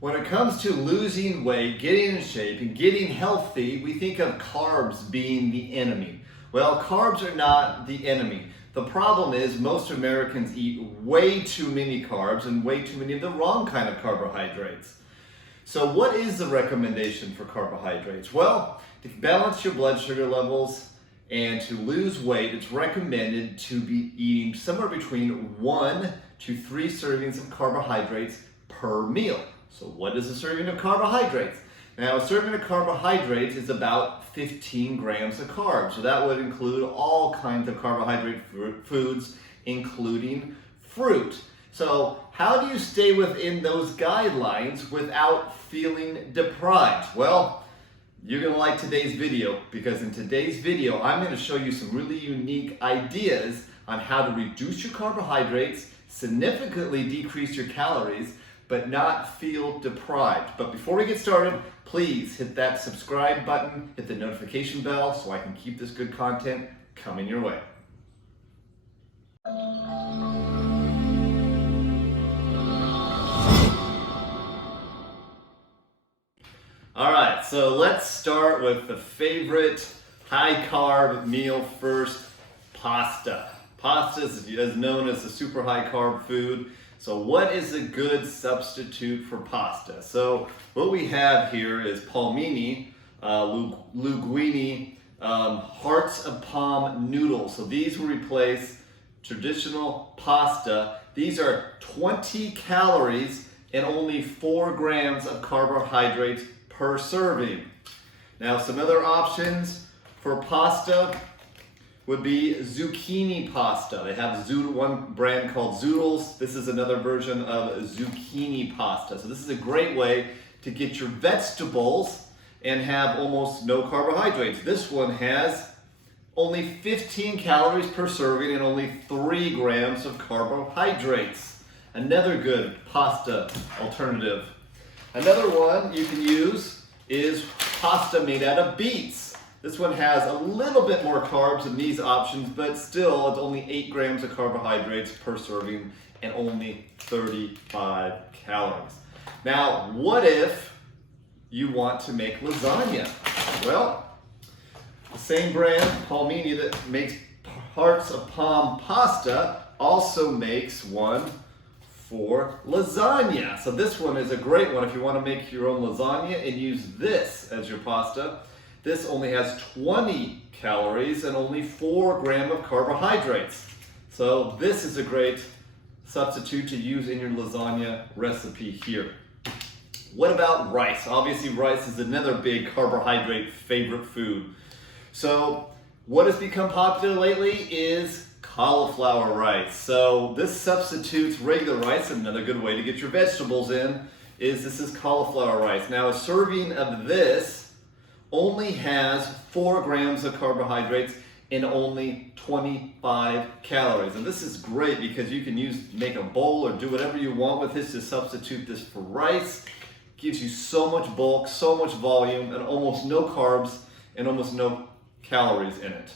When it comes to losing weight, getting in shape, and getting healthy, we think of carbs being the enemy. Well, carbs are not the enemy. The problem is most Americans eat way too many carbs and way too many of the wrong kind of carbohydrates. So what is the recommendation for carbohydrates? Well, to balance your blood sugar levels and to lose weight, it's recommended to be eating somewhere between 1 to 3 servings of carbohydrates per meal. So what is a serving of carbohydrates? Now, a serving of carbohydrates is about 15 grams of carbs. So that would include all kinds of carbohydrate foods, including fruit. So how do you stay within those guidelines without feeling deprived? Well, you're going to like today's video, because in today's video, I'm going to show you some really unique ideas on how to reduce your carbohydrates, significantly decrease your calories, but not feel deprived. But before we get started, please hit that subscribe button, hit the notification bell so I can keep this good content coming your way. All right, so let's start with the favorite high carb meal first, pasta. Pasta is known as a super high carb food. So what is a good substitute for pasta? So what we have here is palmini, linguine, hearts of palm noodles. So these will replace traditional pasta. These are 20 calories and only 4 grams of carbohydrates per serving. Now some other options for pasta would be zucchini pasta. They have one brand called Zoodles. This is another version of zucchini pasta. So this is a great way to get your vegetables and have almost no carbohydrates. This one has only 15 calories per serving and only 3 grams of carbohydrates. Another good pasta alternative. Another one you can use is pasta made out of beets. This one has a little bit more carbs than these options, but still it's only 8 grams of carbohydrates per serving and only 35 calories. Now, what if you want to make lasagna? Well, the same brand, Palmini, that makes hearts of palm pasta also makes one for lasagna. So this one is a great one if you want to make your own lasagna and use this as your pasta. This only has 20 calories and only 4 grams of carbohydrates. So this is a great substitute to use in your lasagna recipe here. What about rice? Obviously rice is another big carbohydrate favorite food. So what has become popular lately is cauliflower rice. So this substitutes regular rice. Another good way to get your vegetables in is this is cauliflower rice. Now a serving of this only has 4 grams of carbohydrates and only 25 calories. And this is great because you can make a bowl or do whatever you want with this to substitute this for rice. Gives you so much bulk, so much volume, and almost no carbs and almost no calories in it.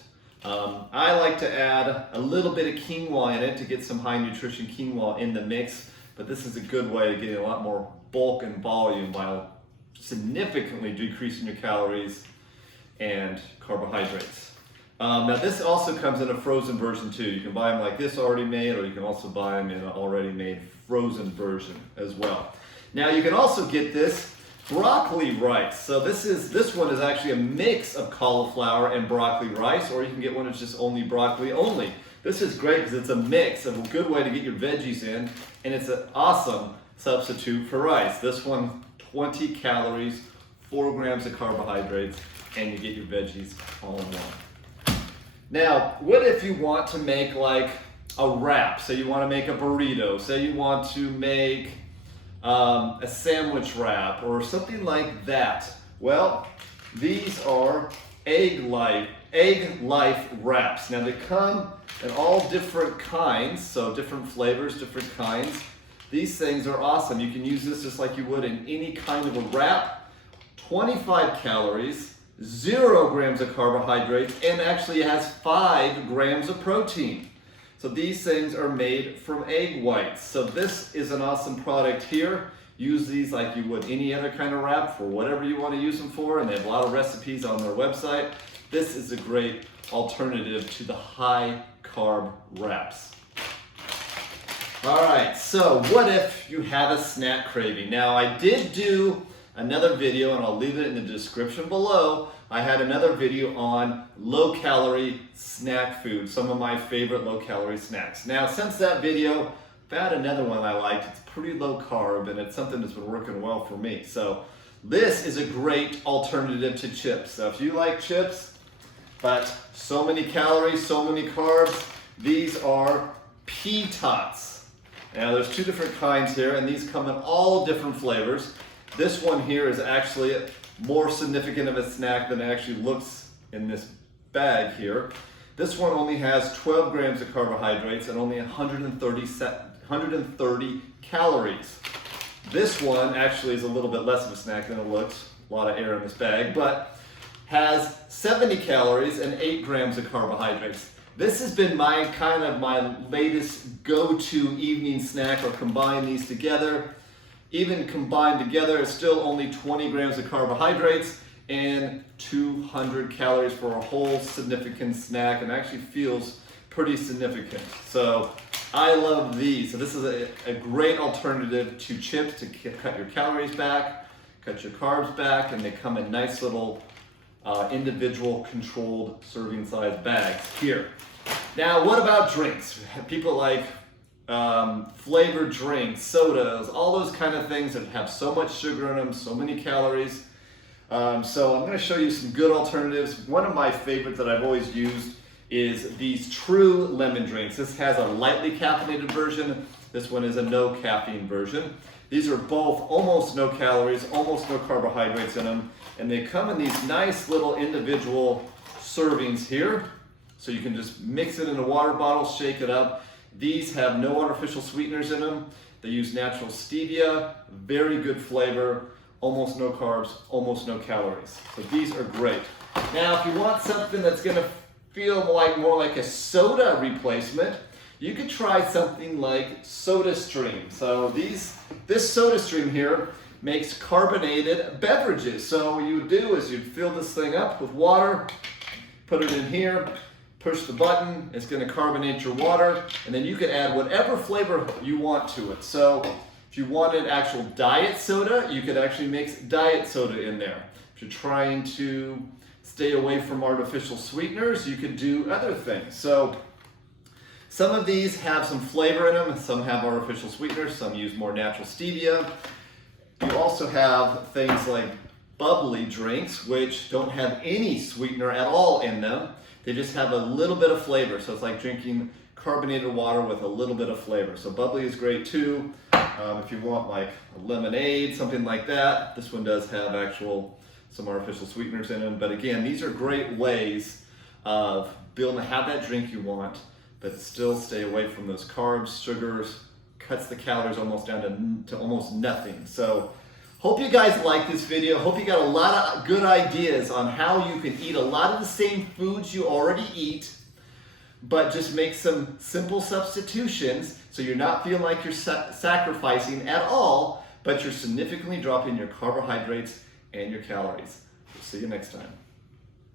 I like to add a little bit of quinoa in it to get some high nutrition quinoa in the mix, but this is a good way to get a lot more bulk and volume while significantly decreasing your calories and carbohydrates. Now this also comes in a frozen version too. You can buy them like this already made, or you can also buy them in an already made frozen version as well. Now you can also get this broccoli rice. So this one is actually a mix of cauliflower and broccoli rice, or you can get one that's just only broccoli only. This is great because it's a mix of a good way to get your veggies in, and it's an awesome substitute for rice. This one, 20 calories, 4 grams of carbohydrates, and you get your veggies all in one. Now, what if you want to make like a wrap? Say you want to make a burrito, say you want to make a sandwich wrap or something like that. Well, these are egg life wraps. Now they come in all different kinds, so different flavors, different kinds. These things are awesome. You can use this just like you would in any kind of a wrap. 25 calories, 0 grams of carbohydrates, and actually it has 5 grams of protein. So these things are made from egg whites. So this is an awesome product here. Use these like you would any other kind of wrap for whatever you want to use them for, and they have a lot of recipes on their website. This is a great alternative to the high carb wraps. All right, so what if you have a snack craving? Now, I did do another video, and I'll leave it in the description below. I had another video on low-calorie snack food, some of my favorite low-calorie snacks. Now, since that video, I've had another one I liked. It's pretty low carb, and it's something that's been working well for me. So this is a great alternative to chips. So if you like chips, but so many calories, so many carbs, these are pea tots. Now, there's two different kinds here, and these come in all different flavors. This one here is actually more significant of a snack than it actually looks in this bag here. This one only has 12 grams of carbohydrates and only 130 calories. This one actually is a little bit less of a snack than it looks. A lot of air in this bag, but has 70 calories and 8 grams of carbohydrates. This has been my latest go-to evening snack, or combine these together. Even combined together, it's still only 20 grams of carbohydrates and 200 calories for a whole significant snack, and actually feels pretty significant. So I love these. So this is a great alternative to chips to cut your calories back, cut your carbs back, and they come in nice little individual controlled serving size bags here. Now, what about drinks? People like flavored drinks, sodas, all those kind of things that have so much sugar in them, so many calories. So I'm going to show you some good alternatives. One of my favorites that I've always used is these True lemon drinks. This has a lightly caffeinated version. This one is a no caffeine version. These are both almost no calories, almost no carbohydrates in them, and they come in these nice little individual servings here. So you can just mix it in a water bottle, shake it up. These have no artificial sweeteners in them. They use natural stevia, very good flavor, almost no carbs, almost no calories. So these are great. Now, if you want something that's gonna feel more like a soda replacement, you could try something like SodaStream. So this SodaStream here makes carbonated beverages. So what you would do is you'd fill this thing up with water, put it in here, push the button, it's going to carbonate your water, and then you can add whatever flavor you want to it. So if you wanted actual diet soda, you could actually mix diet soda in there. If you're trying to stay away from artificial sweeteners, you could do other things. So some of these have some flavor in them, some have artificial sweeteners, some use more natural stevia. You also have things like bubbly drinks, which don't have any sweetener at all in them. They just have a little bit of flavor. So it's like drinking carbonated water with a little bit of flavor. So bubbly is great too. If you want like a lemonade, something like that. This one does have some artificial sweeteners in them. But again, these are great ways of being able to have that drink you want, but still stay away from those carbs, sugars, cuts the calories almost down to almost nothing. So hope you guys like this video. Hope you got a lot of good ideas on how you can eat a lot of the same foods you already eat, but just make some simple substitutions so you're not feeling like you're sacrificing at all, but you're significantly dropping your carbohydrates and your calories. We'll see you next time.